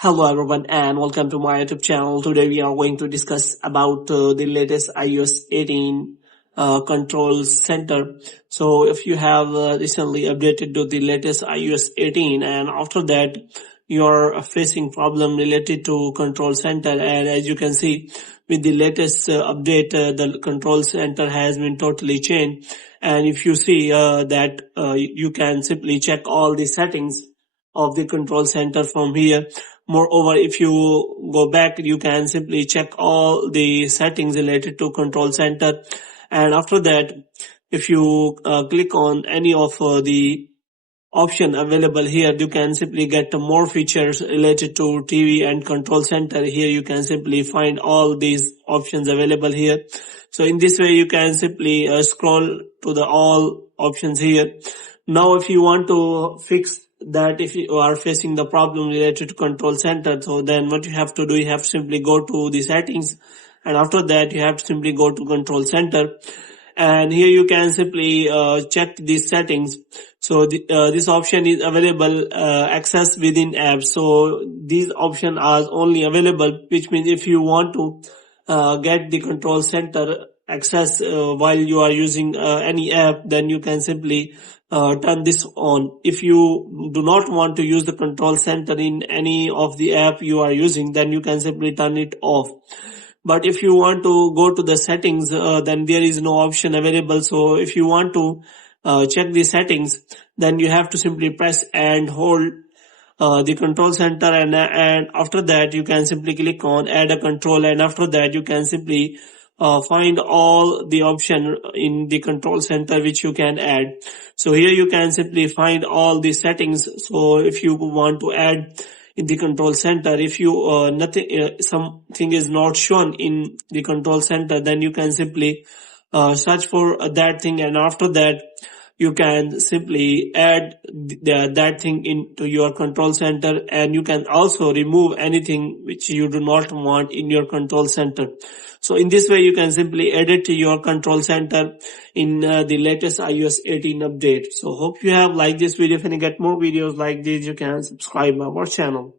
Hello everyone and welcome to my YouTube channel. Today we are going to discuss about the latest iOS 18 control center. So if you have recently updated to the latest iOS 18 and after that you are facing problem related to control center, and as you can see with the latest update the control center has been totally changed. And if you see that you can simply check all the settings of the control center from here. Moreover, if you go back, you can simply check all the settings related to control center. And after that, if you click on any of the option available here, you can simply get more features related to TV and control center. Here you can simply find all these options available here. So in this way you can simply scroll to the all options here. Now if you want to fix that, if you are facing the problem related to control center, so then what you have to do, you have to simply go to the settings, and after that you have to simply go to control center. And here you can simply check these settings. So this option is available access within apps. So these options are only available, which means if you want to get the control center access while you are using any app, then you can simply turn this on. If you do not want to use the control center in any of the app you are using, then you can simply turn it off. But if you want to go to the settings, then there is no option available. So if you want to check the settings, then you have to simply press and hold the control center, and after that you can simply click on add a control, and after that you can simply find all the option in the control center which you can add. So here you can simply find all the settings. So if you want to add in the control center, if you something is not shown in the control center, then you can simply search for that thing, and after that you can simply add that thing into your control center. And you can also remove anything which you do not want in your control center. So in this way you can simply edit your control center in the latest iOS 18 update. So hope you have liked this video. If you get more videos like this, you can subscribe our channel.